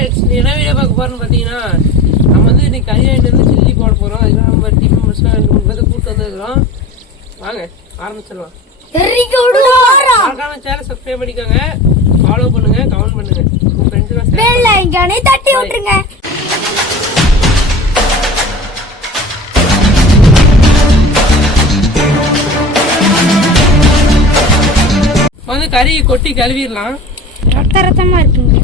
Friends, என்ன video பார்க்க போறோம்னு பார்த்தீங்கன்னா, நம்ம வந்து இன்னைக்கு கறி வாங்கிட்டு வந்து சில்லி போட போகிறோம். அதுதான் நம்ம டீம் மெம்பர்ஸ்லாம் 2-3 கூப்பிட்டு வந்துருக்கிறோம். வாங்க ஆரம்பிச்சிடலாம். மறக்காம சேனல் சப்ஸ்கிரைப் பண்ணிக்கோங்க, ஃபாலோ பண்ணுங்க, கமெண்ட் பண்ணுங்க, உங்க ஃப்ரெண்ட்ஸ்லாம் பெல் ஐகானை தட்டி விட்டுருங்க. வந்து கறி கொட்டி கழுவிடலாம். ரத்த ரத்தமா இருக்குங்க.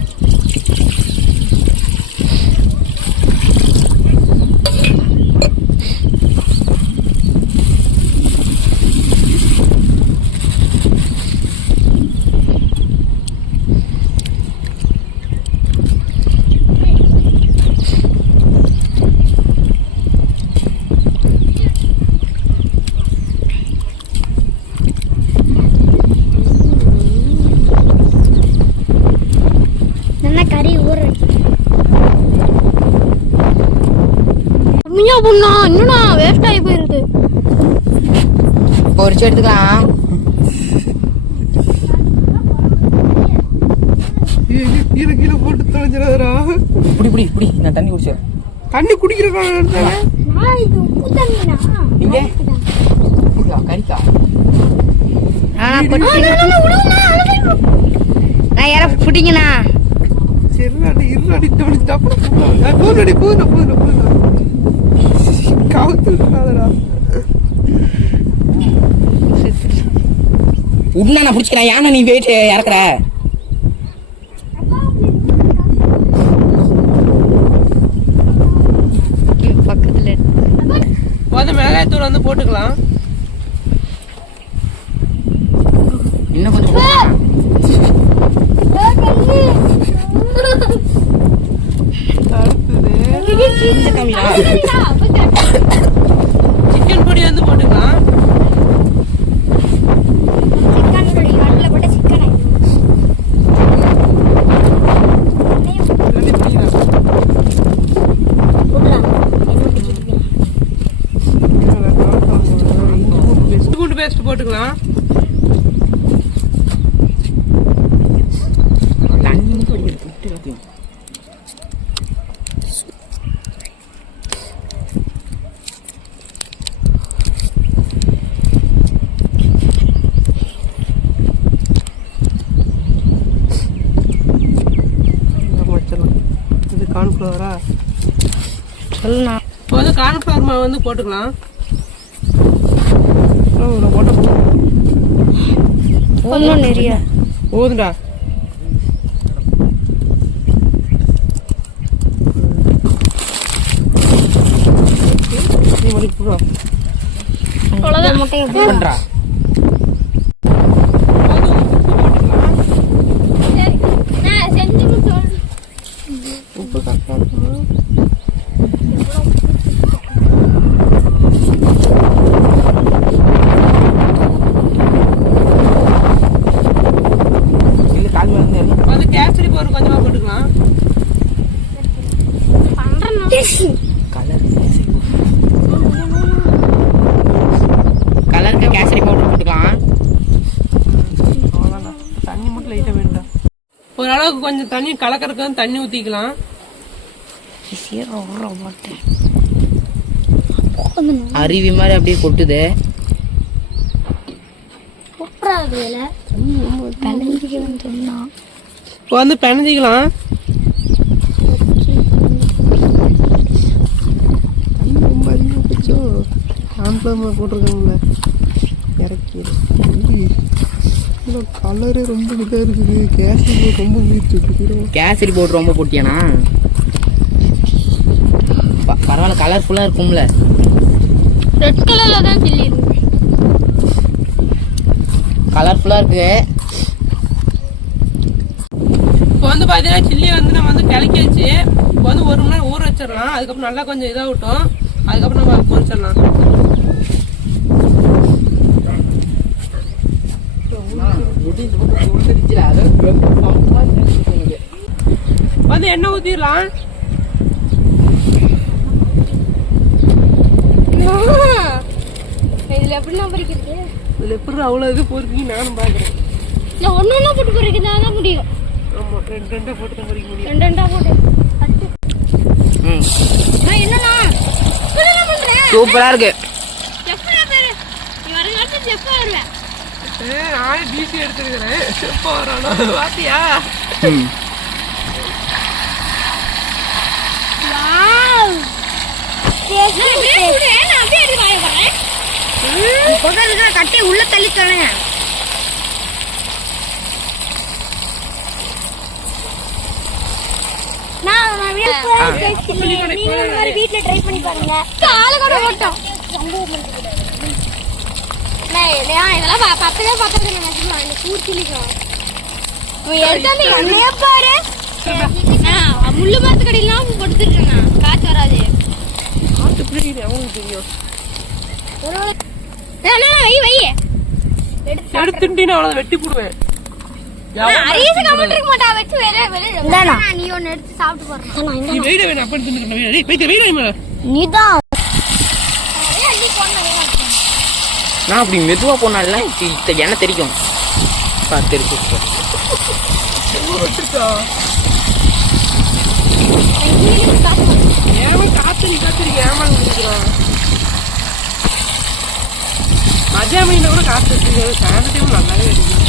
கறி ஊற பொண்ணா என்னடா வேஸ்ட் ஆகி போயிருது. பொரிச்சு எடுத்துக்கலாம். கீழே போட்டு தொலைஞ்சிடாதா. இப்படி நான் தண்ணி குடிச்சேன். தண்ணி குடிக்கிறேன். இங்கே கறிக்கா நான் யார புடிங்கண்ணா. உடனே நான் பிடிச்சிக்கிறேன். ஏன்னா நீ வெயிட் இறக்குற. பக்கத்துல மிளகாய் தூள் வந்து போட்டுக்கலாம். இன்னும் கொஞ்சம் சிக்கன் பொடி வந்து போட்டுக்கலாம். சிக்கன் பொடி கடல போட்ட சிக்கன் பூண்டு பேஸ்ட் போட்டுக்கலாம். கார்ன்ஃப்ளவரா சொல்லலாம். இப்போ வந்து கார்ன்ஃப்ளவர் மாவு வந்து போட்டுக்கலாம். ஒன்றும் நிறைய போதுண்டா. அவ்வளோதான் முட்டையை பண்றா. உப்பு கரெக்டாக இருக்குமா? வந்து கேசரி பவுடர் கொஞ்சமாக போட்டுக்கலாம். கலருக்கு கேசரி பவுடர் போட்டுக்கலாம். அவ்வளோதான். தண்ணி மட்டும் லைட்டாக வேண்டாம். ஓரளவுக்கு கொஞ்சம் தண்ணி கலக்கறதுக்கு வந்து தண்ணி ஊற்றிக்கலாம். அருவி மாதிரி அப்படியே கொட்டுது. இப்போ வந்து பிணைஞ்சிக்கலாம். ரொம்ப அதிகமாக போச்சோ. கான்ஃப்ளவர் போட்டிருக்காங்கள இறக்கி. கலரே ரொம்ப இதாக இருக்குது. கேசரி ரொம்ப வீட்டு. கேசரி பவுடர் ரொம்ப போட்டியானா? பரவாயில்ல, கலர்ஃபுல்லாக இருக்கும்ல. ரெட் கலர்ல தான் சில்லி இருக்கு. கலர்ஃபுல்லாக இருக்கு. இப்போ வந்து பார்த்தீங்கன்னா சில்லியை வந்து நம்ம வந்து கிளக்கியாச்சு. இப்போ வந்து 1 மணி நேரம் ஊற வச்சிடலாம். அதுக்கப்புறம் நல்லா கொஞ்சம் இதாகட்டும். அதுக்கப்புறம் நம்ம பொரிச்சிடலாம். வந்து எண்ணெய் ஊற்றிடலாம். இதுல எப்படிலாம் பறிக்கிறது? இதுல எப்படி அவ்வளோ இது பொறுக்கி நானும் பார்க்குறேன். இல்லை ஒன்று ஒன்றா போட்டு பறிக்கிறதா தான் முடியும். ஆமாம், 2 போட்டு தான் பறிக்க முடியும். 2 போட்டு சூப்பரா இருக்கு. நானே டிசி எடுத்துருக்கிறேன். எப்போ வரானோ பாத்தியா? கட்டி உள்ள தள்ளி தரேன். வீட்டுல ட்ரை பண்ணி பாருங்க. இதெல்லாம் முள்ளு மரத்து கடையெல்லாம் கொடுத்துருக்கேன். காசு வராது. வெட்டி போடுவேன். நான் அப்படி மெதுவா போனால என்ன தெரியும். தெரிஞ்சு மஜா மீன் கூட காசு சாயந்தரம் நல்லாவே அடிக்கும்.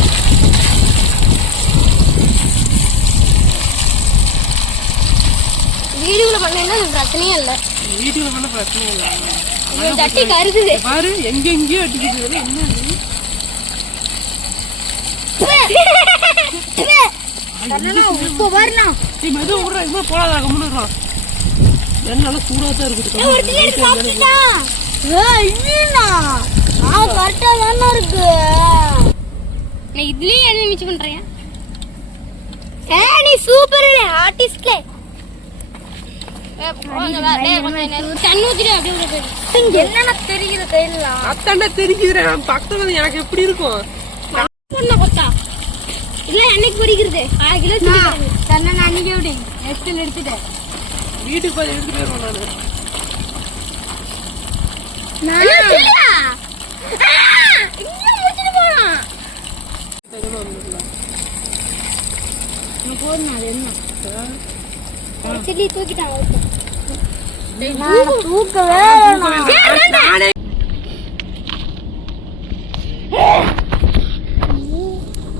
வீடுகளை பண்ணா பிரச்சனையே இல்ல. வீட்டுல பண்ண பிரச்சனையே இல்லை. தட்டி கருகுது பாரு, எங்கெங்கயோ அடிக்குது. என்ன போடாத முன்னுறான். நல்லா சூடாதான் இருக்குது. இதுலயே என்ன மிச்சம் பண்றேன். நீ சூப்பர் ஆர்டிஸ்ட். என்னென்ன தெரியுது கையில அத்தாண்டா தெரியுது. பக்கத்துல எனக்கு எப்படி இருக்கும். இல்ல அன்னைக்கு பொறிக்கிறது 1/2 கிலோ தன்னை நான் அன்னைக்கு எப்படி நெக்ஸ்ட்ல எடுத்துட்டேன். வீட்டுக்கு போய் எடுத்துட்டு போயிடுவேன்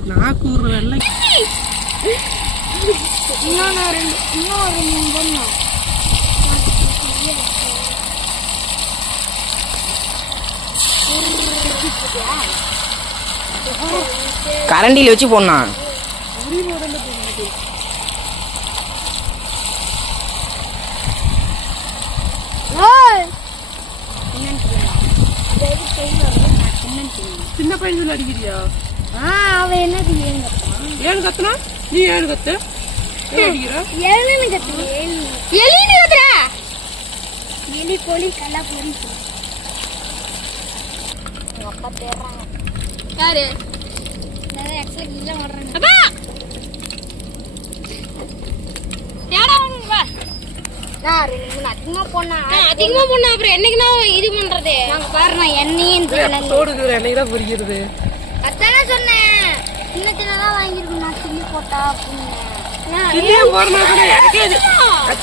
நாக்கு ஒரு வெள்ளை. கரண்டில வச்சு போடணும். சின்ன பையன் சொல்லி அடிக்கிறியா? அவன் என்ன ஏன்னு கத்துனா நீ ஏன்னு கத்து அடிக்கிற? எலி கோழி கல்லா போறீங்க. அப்பா தேடுறாங்க. யாரு? நான் எக்ஸ்ட்ரா கில்ல ஓடுறேன். அப்பா யாரா வா. நான் அதிகமா போனா அப்புறம் என்னைக்கு நான் இது பண்றது? நாங்க பாரு நான் எண்ணெயும் சோடுக்குற எண்ணெய் தான் பொரிக்கிறது. அதானே சொன்னேன். சின்ன சின்னதா வாங்கிருக்கேன் நான் சில்லி போட்டா அப்படின்னு. சில்லி போறனா கூட எனக்கே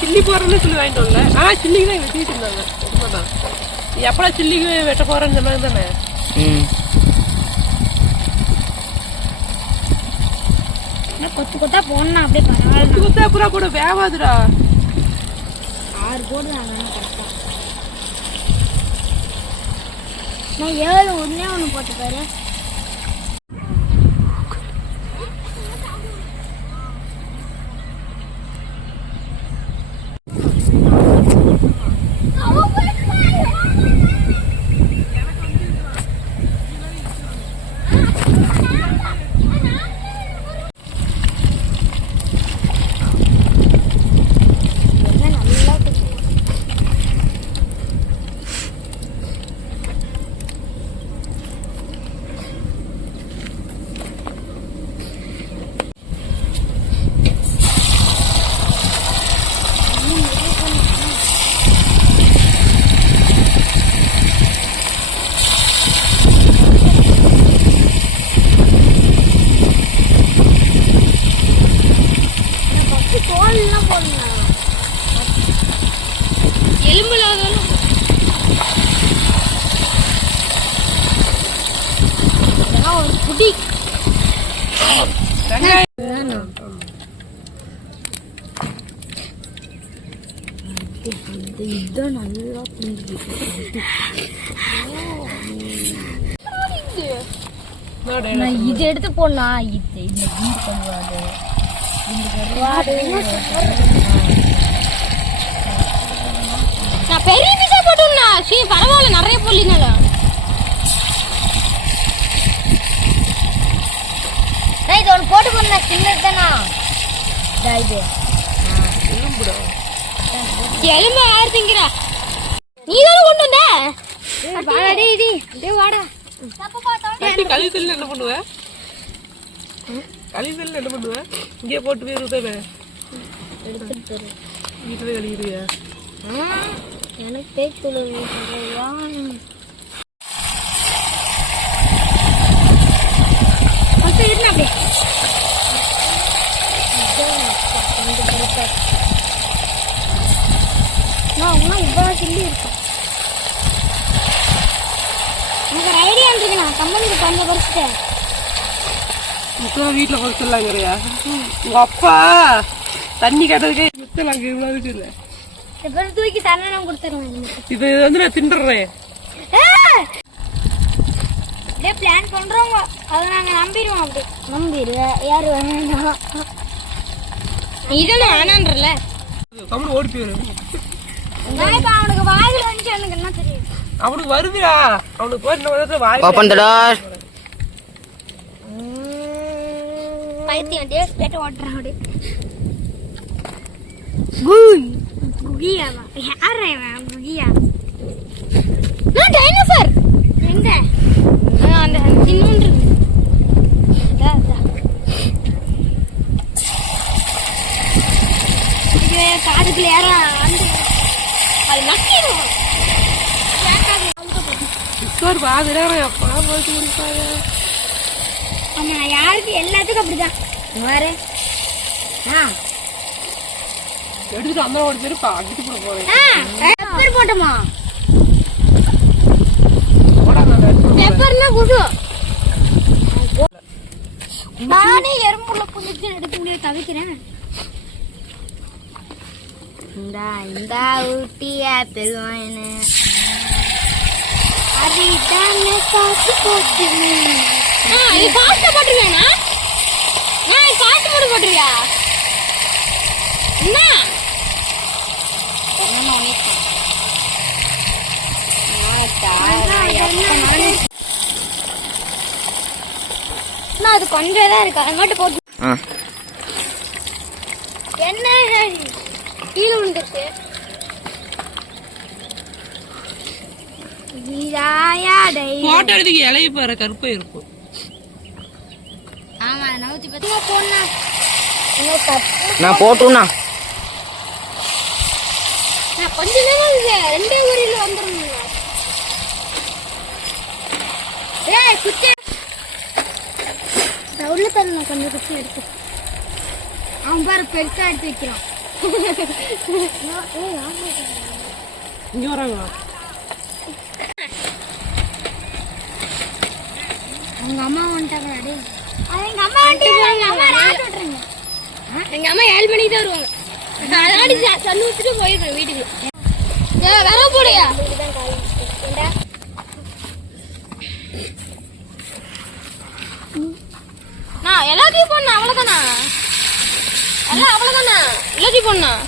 சில்லி போறேன்னு சொல்லி வாங்கிட்டு வரல. சில்லிக்கு தான் வெட்டிட்டு இருந்தாங்க. உண்மைதான். எப்படா சில்லிக்கு வெட்ட போறேன்னு சொன்னாங்க தானே. கொத்து கொத்தா போனா அப்படியே பரவாயில்ல. கொத்தா பூரா கூட வேவாதுடா. 6 போடு நான் 7 ஒண்ணே ஒண்ணு போட்டு பாரு. இதுதான் நல்லா புரிஞ்சுது. நான் இது எடுத்து போனா இது இந்த குண்டு கருவாடு நான் பெரிய பீஸா போட்டுனா சீ பரவாயில்ல நிறைய போலினால இது ஒன்று போட்டு போனா சின்னதுதானா இது எலும்பு ஆறுதிங்கடா நீ தான கொண்டு வந்த வாடா டேய் வாடா கழிவுல என்ன பண்ணுவ கழிவுல என்ன பண்ணுவ இங்கே போட்டு போய் ரூபாய் எடுத்துட்டு வீட்டுல கழிவுறியா எனக்கு பேச்சுல அப்படியே நான் இவ்வளோ சில்லி இருக்கேன் எனக்கு ஒரு ஐடியா இருக்கு நான் கம்பெனிக்கு பண்ண பறிச்சிட்டேன் இப்பதான் வீட்டுல பறிச்சிடலாங்கிறியா உங்க அப்பா தண்ணி கட்டதுக்கே வித்தலாம் இவ்வளவு இருக்குல்ல இப்போ தூக்கி தண்ணி கொடுத்துருவேன் இப்ப இது வந்து நான் திண்டுறேன் பிளான் பண்றோங்க அதை நாங்க நம்பிடுவோம் அப்படி நம்பிடுவேன் யாரு வேணாம் இதெல்லாம் வேணான்றல கம்முனு ஓடி போயிரு அவனுக்கு வாயில வந்து எனக்கு என்ன தெரியும் அவனுக்கு வருதுடா அவனுக்கு போய் வாய் ஓபன் தி டோர் பைத்தியம் டேஸ் பேட்ட ஓட்றான் அப்படியே குய் குகியா யாரே அவன் குகியா நான் டைனோசர் எங்க அந்த இன்னொன்று காதுக்குள்ள யாரா அது நக்கிடும் அப்பா போயிட்டு முடிப்பாங்க ஆமா யாருக்கு எல்லாத்துக்கும் அப்படிதான் வேற எடுத்துட்டு அந்த ஓடி பேரு அடிச்சு போட போறேன் போட்டோமா பெப்பர்னா குடு நானே எறும்புள்ள புடிச்சு எடுக்க முடிய தவிக்கிறேன் இந்த ஊட்டி ஆப்பிள் வாயினு அதுதானே காசு போட்டு இது காசு போட்டுருவேனா நான் காசு போட்டு போட்டுருவியா என்ன அது கொஞ்சம் தான் இருக்கு அது மட்டும் போட்டு என்ன கீழே விழுந்துருக்கு போட்டோ எடுத்துக்கு இலைய பாரு கருப்பா இருக்கும் ஆமா நவுத்தி பத்தி போனா நான் போட்டுனா நான் கொஞ்ச நேரம் ரெண்டே ஊரில் வந்துருங்க ஏய் குச்சி உள்ள தரல கொஞ்சம் குச்சி எடுத்து அவன் பாரு பெருசா எடுத்து வைக்கிறான் இங்க வராங்களா அவங்க அம்மா வந்துட்டாங்க எங்க அம்மா வந்துட்டாங்க அம்மா ராட் விட்டுருங்க எங்க அம்மா 7 மணிக்கு தான் வருவாங்க அதாடி தண்ணி ஊத்திட்டு போயிடுறேன் வீட்டுக்கு வர போலையா நான் எல்லாத்தையும் போடணும் அவ்வளவுதானா எல்லாம் அவ்வளவுதானா எல்லாத்தையும் போடணும்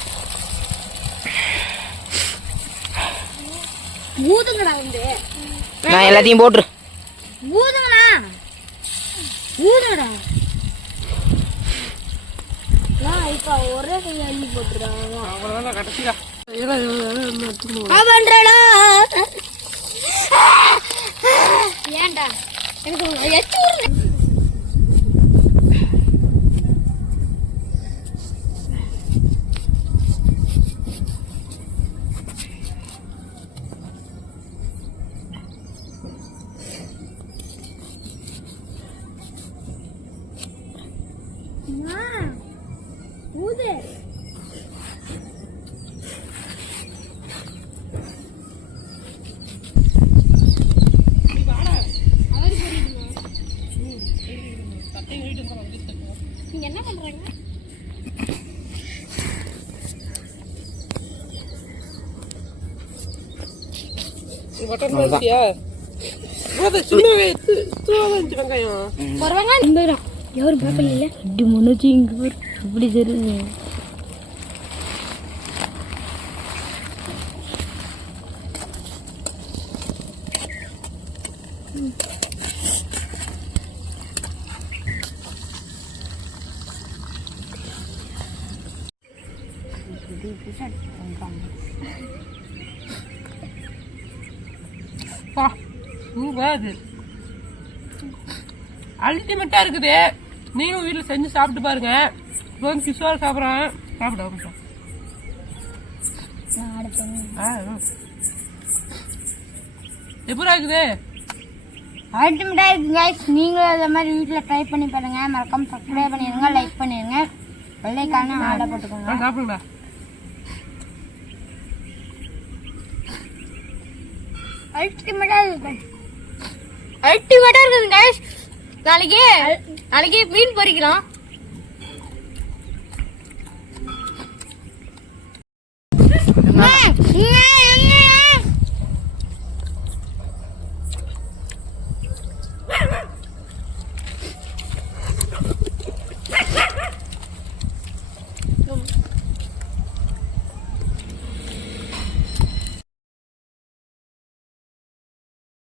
ஊதுங்கடா வந்து நான் எல்லாத்தையும் போட்டுரு ஊதுங்கடா ஊதுங்கடா நான் இப்ப ஒரே கையை அள்ளி போட்டுருக்காங்க அவ்வளவுதான் கடைசியா ஏன்டா எனக்கு எச்சு ஊது பட்டன் மாதிரியா சின்ன இருந்துச்சு வெங்காயம் ஒரு வெங்காயம் 50 ரூபா யாரும் பார்க்கல இல்ல இப்படி முன்னூத்தி இங்க இப்படி தெரியுது அல்டிமேட்டா இருக்குது. நீங்களும் வீட்டுல செஞ்சு சாப்பிட்டு பாருங்க. இப்போ கிஷோர் சாப்பிட்றேன். சாப்பிட எப்படி இருக்குது? அல்டிமேட்டா இருக்கு गाइस. நீங்களும் அதே மாதிரி வீட்ல ட்ரை பண்ணி பாருங்க. மறக்காம சப்ஸ்கிரைப் பண்ணிருங்க, லைக் பண்ணிருங்க, பெல் ஐகானை ஆட போட்டுக்கோங்க. சாப்பிடுங்க. அல்டிமேட்டா இருக்கு. அல்டிமேட்டா இருக்குது गाइस. நாளைக்கு மீன் பொரிக்கலாம்.